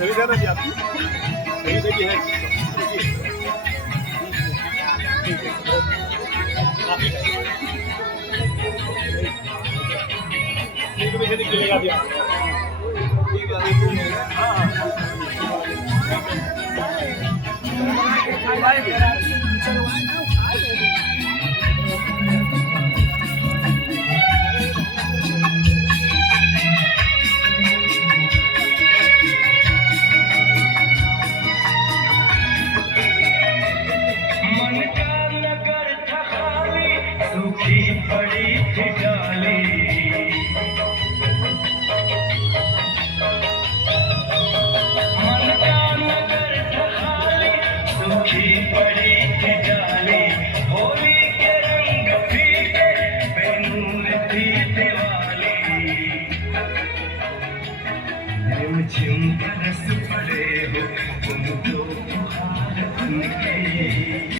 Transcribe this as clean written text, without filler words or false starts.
मेरी है ना जी आपकी मेरी बेटी है ठीक है आप ही ठीक है निकलेगा दिया ठीक है हाँ सूखी पड़ी थी डाली मन का नगर ढाली सूखी पड़ी थी डाली होली के रंग फीके बेनूर थी दिवाली रिमझिम बरस पड़े हो तुम तो फुहार बन के